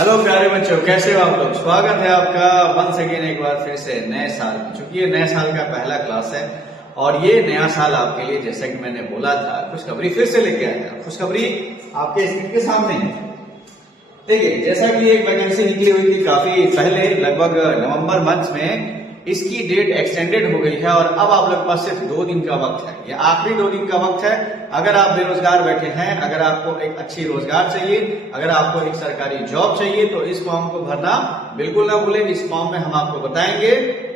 Hello प्यारे बच्चों, कैसे हो आप लोग। स्वागत है आपका वंस अगेन एक बार फिर से नए साल में। चूंकि ये नए साल का पहला क्लास है और ये नया साल आपके लिए, जैसा कि मैंने बोला था, खुशखबरी फिर से लेके आया। खुशखबरी आपके स्क्रीन के सामने है। देखिए, जैसा कि एक वैकेंसी निकली हुई थी काफी पहले, लगभग नवंबर मंथ में, इसकी डेट एक्सटेंडेड हो गई है और अब आप लोग के पास सिर्फ 2 दिन का वक्त है। ये आखिरी 2 दिन का वक्त है। अगर आप बेरोजगार बैठे हैं, अगर आपको एक अच्छी रोजगार चाहिए, अगर आपको एक सरकारी जॉब चाहिए, तो इस फॉर्म को भरना बिल्कुल ना भूलें। इस फॉर्म में हम आपको बताएंगे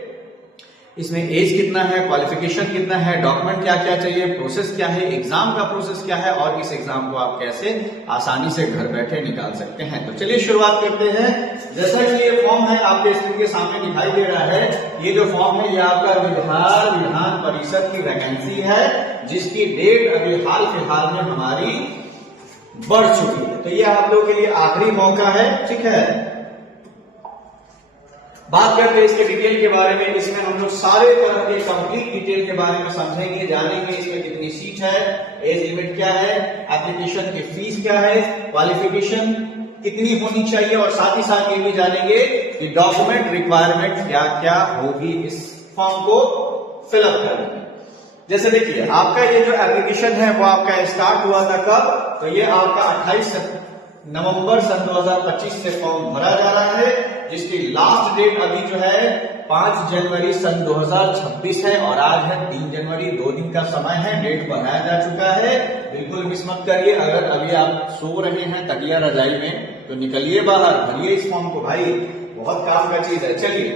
इसमें एज कितना है, क्वालिफिकेशन कितना है, डॉक्यूमेंट क्या क्या चाहिए, प्रोसेस क्या है, एग्जाम का प्रोसेस क्या है और इस एग्जाम को आप कैसे आसानी से घर बैठे निकाल सकते हैं। तो चलिए शुरुआत करते हैं। जैसा कि ये फॉर्म है आपके स्क्रीन के सामने दिखाई दे रहा है, ये जो फॉर्म है ये आपका बिहार विधान परिषद की वैकेंसी है, जिसकी डेट अभी हाल फिलहाल में हमारी बढ़ चुकी है। तो ये आप लोगों के लिए आखिरी मौका है, ठीक है। बात करते हैं इसके डिटेल के बारे में। इसमें हम लोग सारे तरह के कंप्लीट डिटेल के बारे में समझेंगे, जानेंगे। इसमें कितनी सीट है, एज लिमिट क्या है, एप्लीकेशन की फीस क्या है, क्वालिफिकेशन कितनी होनी चाहिए और साथ ही साथ ये भी जानेंगे कि डॉक्यूमेंट रिक्वायरमेंट क्या क्या होगी इस फॉर्म को फिलअप करने में। जैसे देखिए, आपका ये जो एप्लीकेशन है वो आपका स्टार्ट हुआ था कब, तो ये आपका 28 नवंबर सन 2025 से फॉर्म भरा जा रहा है, जिसकी लास्ट डेट अभी जो है 5 जनवरी सन 2026 है और आज है 3 जनवरी। 2 दिन का समय है, डेट बढ़ाया जा चुका है। बिल्कुल मिस मत करिए। अगर अभी आप सो रहे हैं तकिया रजाई में, तो निकलिए बाहर, भरिए इस फॉर्म को भाई, बहुत काम का चीज है। चलिए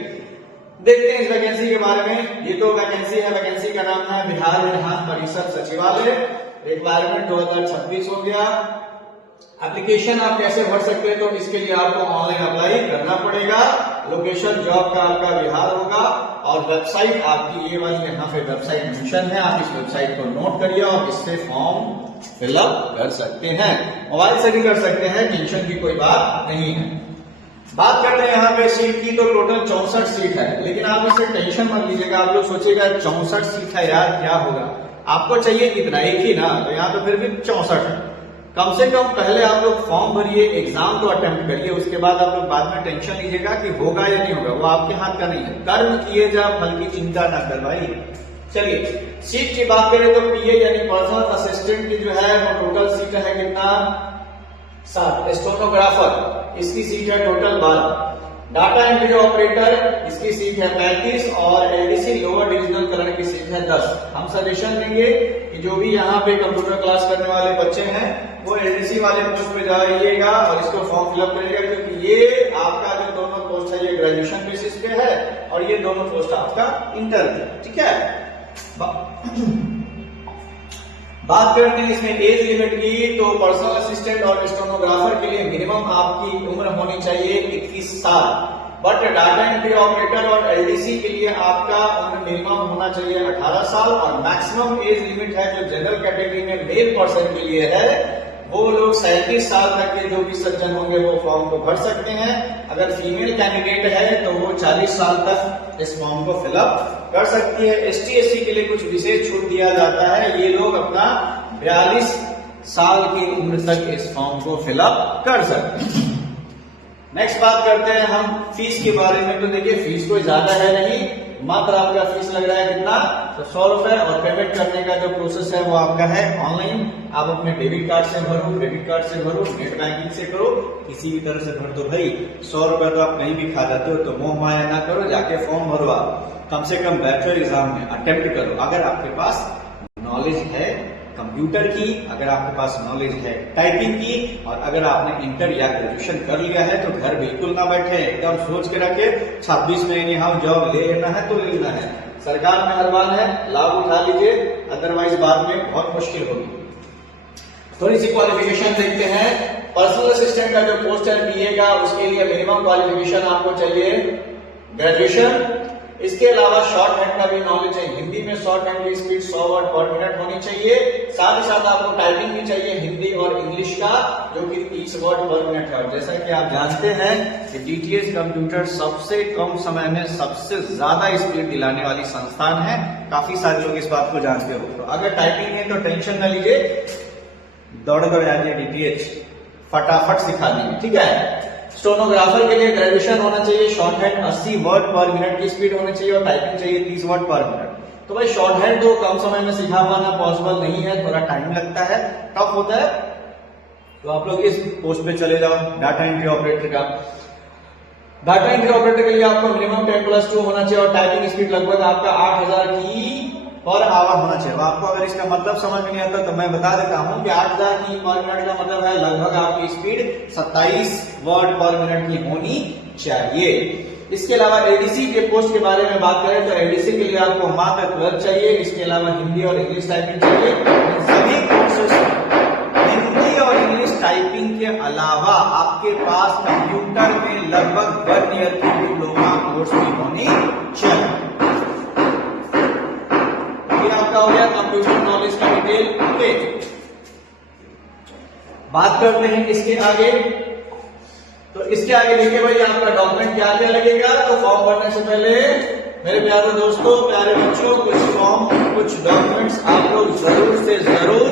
देखते हैं इस वैकेंसी के बारे में। ये तो वैकेंसी है, वैकेंसी का नाम है बिहार विधान परिषद सचिवालय। रिक्वायरमेंट 2026 हो गया। एप्लीकेशन आप कैसे भर सकते हैं, तो इसके लिए आपको ऑनलाइन अप्लाई करना पड़ेगा। लोकेशन जॉब का आपका बिहार होगा और वेबसाइट आपकी ये वाली यहाँ पे वेबसाइट मेंशन है, आप इस वेबसाइट को नोट करिए और इससे फॉर्म फिलअप कर सकते हैं। मोबाइल से भी कर सकते हैं, टेंशन की कोई बात नहीं है। बात करते हैं यहाँ पे सीट की, तो टोटल 64 सीट है। लेकिन आप इससे टेंशन मत लीजिएगा। आप लोग सोचिएगा 64 सीट है यार, क्या होगा। आपको चाहिए कितना, एक ही ना, तो यहाँ तो फिर भी 64 है। कम से कम पहले आप लोग फॉर्म भरिए, एग्जाम तो अटेम्प्ट करिए, उसके बाद आप लोग बाद में टेंशन लीजिएगा कि होगा या नहीं होगा, वो आपके हाथ का नहीं है। कर्म किए जा, फल की चिंता ना कर भाई। चलिए सीट की बात करें तो पीए यानी पर्सनल असिस्टेंट की जो है वो टोटल सीट है कितना, 7। स्टेनोग्राफर इसकी सीट है टोटल 12। डाटा एंट्री ऑपरेटर इसकी सीट है 35 और एलडीसी लोअर डिविजनल कलर की सीट है 10। हम सजेशन देंगे कि जो भी यहाँ पे कंप्यूटर क्लास करने वाले बच्चे हैं वो एलडीसी वाले पोस्ट पे जाइएगा और इसको फॉर्म फिलअप करिएगा, क्योंकि ये आपका जो दोनों पोस्ट है ये ग्रेजुएशन बेसिस पे है और ये दोनों पोस्ट आपका इंटर पे, ठीक है। बात करते हैं इसमें एज लिमिट की, तो पर्सनल असिस्टेंट और स्टेनोग्राफर के लिए मिनिमम आपकी उम्र होनी चाहिए 21 साल। बट डाटा एंट्री ऑपरेटर और एलडीसी के लिए आपका उम्र मिनिमम होना चाहिए 18 साल और मैक्सिमम एज लिमिट है जो जनरल कैटेगरी में मेल पर्सन के लिए है, वो लोग 37 साल तक के जो भी सज्जन होंगे वो फॉर्म को भर सकते हैं। अगर फीमेल कैंडिडेट है तो वो 40 साल तक इस फॉर्म को फिलअप कर सकती है। एसटी एससी के लिए कुछ विशेष छूट दिया जाता है, ये लोग अपना 42 साल की उम्र तक इस फॉर्म को फिलअप कर सकते हैं। नेक्स्ट बात करते हैं हम फीस के बारे में। तो देखिए, फीस कोई ज्यादा है नहीं, मात्र आपका फीस लग रहा है कितना, तो 100 रुपए। और पेमेंट करने का जो प्रोसेस है वो आपका है ऑनलाइन। आप अपने डेबिट कार्ड से भरो, क्रेडिट कार्ड से भरो, नेट बैंकिंग से करो, किसी भी तरह से भर दो भाई। 100 रुपए तो आप कहीं भी खा जाते हो, तो मोह माया ना करो, जाके फॉर्म भरो। आप कम से कम बैठो, एग्जाम में अटेम्प्ट करो। अगर आपके पास नॉलेज है कंप्यूटर की, अगर आपके पास नॉलेज है टाइपिंग की, और अगर आपने इंटर या ग्रेजुएशन कर लिया है, तो घर बिल्कुल ना बैठे, एकदम सोच के रखे 26 में एनी हाउ जॉब ले लेना है तो ले लेना है। सरकार मेहरबान है, लाभ उठा लीजिए, अदरवाइज बाद में बहुत मुश्किल होगी। थोड़ी सी क्वालिफिकेशन देखते हैं। पर्सनल असिस्टेंट का जो पोस्ट है पीए का, उसके लिए मिनिमम क्वालिफिकेशन आपको चाहिए ग्रेजुएशन। इसके अलावा शॉर्ट हैंड का भी नॉलेज है, हिंदी में शॉर्ट हैंड की स्पीड 100 वर्ड पर मिनट होनी चाहिए। साथ ही साथ आपको टाइपिंग भी चाहिए हिंदी और इंग्लिश का, जो कि 30 वर्ड पर मिनट है। और जैसा कि आप जानते हैं कि डीटीएच कंप्यूटर सबसे कम समय में सबसे ज्यादा स्पीड दिलाने वाली संस्थान है। काफी सारे लोग इस बात को जानते हो। तो अगर टाइपिंग है तो टेंशन न लीजिए, दौड़ कर आ जाइए, डीटीएच फटाफट सिखा देंगे, ठीक है। स्टेनोग्राफर के लिए ग्रेजुएशन होना चाहिए, शॉर्ट हैंड 80 वर्ड पर मिनट की स्पीड होनी चाहिए और टाइपिंग चाहिए 30 वर्ड पर मिनट। तो भाई शॉर्ट हैंड तो कम समय में सिखा पाना पॉसिबल नहीं है, थोड़ा टाइम लगता है, टफ होता है। तो आप लोग इस पोस्ट पे चले जाओ, डाटा एंट्री ऑपरेटर का। डाटा एंट्री ऑपरेटर के लिए आपको मिनिमम 10+2 होना चाहिए और टाइपिंग स्पीड लगभग आपका 8000 की पर आवर होना चाहिए। आपको अगर इसका मतलब समझ में नहीं आता तो मैं बता देता हूं कि 8000 की पर मिनट का मतलब है लगभग आपकी स्पीड 27 वर्ड पर मिनट की होनी चाहिए। इसके अलावा एडीसी के पोस्ट के बारे में बात करें तो एडीसी के लिए आपको मात्र 12 चाहिए। इसके अलावा हिंदी और इंग्लिश टाइपिंग चाहिए। सभी कोर्सेज हिंदी और इंग्लिश टाइपिंग के अलावा आपके पास कंप्यूटर में लगभग 1 ईयर की डिप्लोमा कोर्स भी होनी चाहिए। ये आपका हो गया कंप्यूटर नॉलेज का डिटेल। ओके, बात करते हैं इसके आगे। तो इसके आगे देखिए भाई आपका डॉक्यूमेंट क्या क्या लगेगा। तो फॉर्म भरने से पहले मेरे प्यारे दोस्तों, प्यारे बच्चों, कुछ फॉर्म, कुछ डॉक्यूमेंट्स आप लोग जरूर से जरूर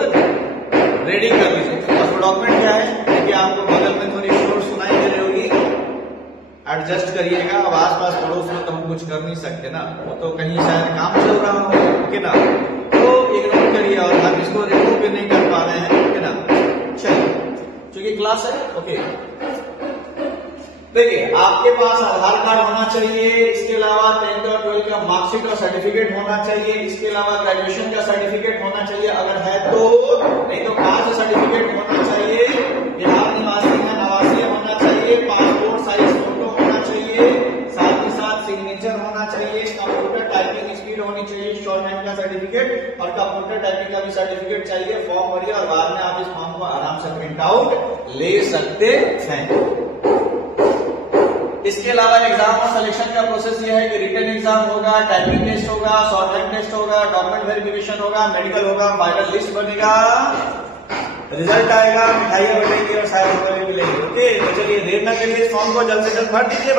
रेडी कर लीजिए। और डॉक्यूमेंट क्या है, देखिए आपको बगल में थोड़ी शोर सुनाई दे रही होगी, एडजस्ट करिएगा। अब आसपास पड़ोस में तो हम कुछ कर नहीं सकते ना, वो तो कहीं शायद काम चल रहा हो, ओके ना, तो इग्नोर करिए और हम इसको रिमूव भी नहीं कर पा रहे हैं, ओके ना। चलिए, क्योंकि क्लास है, ओके। देखिए आपके पास आधार कार्ड होना चाहिए, इसके अलावा 10th और 12th का मार्कशीट और सर्टिफिकेट होना चाहिए, इसके अलावा ग्रेजुएशन का सर्टिफिकेट होना चाहिए अगर है तो, नहीं तो कास्ट सर्टिफिकेट होना चाहिए, बिहार निवासी है नवासी होना चाहिए, पासपोर्ट साइज फोटो होना चाहिए, साथ ही साथ सिग्नेचर होना चाहिए, कंप्यूटर टाइपिंग स्पीड होनी चाहिए, शॉर्ट हैंड का सर्टिफिकेट और कंप्यूटर टाइपिंग का भी सर्टिफिकेट चाहिए। फॉर्म भरिए और बाद में आप इस फॉर्म को आराम से प्रिंट आउट ले सकते हैं। इसके अलावा एग्जाम और सिलेक्शन का प्रोसेस ये है कि रिटन एग्जाम होगा, टाइपिंग टेस्ट होगा, शॉर्ट हैंड टेस्ट होगा, डॉक्यूमेंट वेरिफिकेशन होगा, मेडिकल होगा, फाइनल लिस्ट बनेगा, रिजल्ट आएगा, मिठाइयां बनेगी और शायद भी मिलेगी। ओके, तो चलिए देर ना करिए, फॉर्म को जल्द से जल्द भर दीजिए।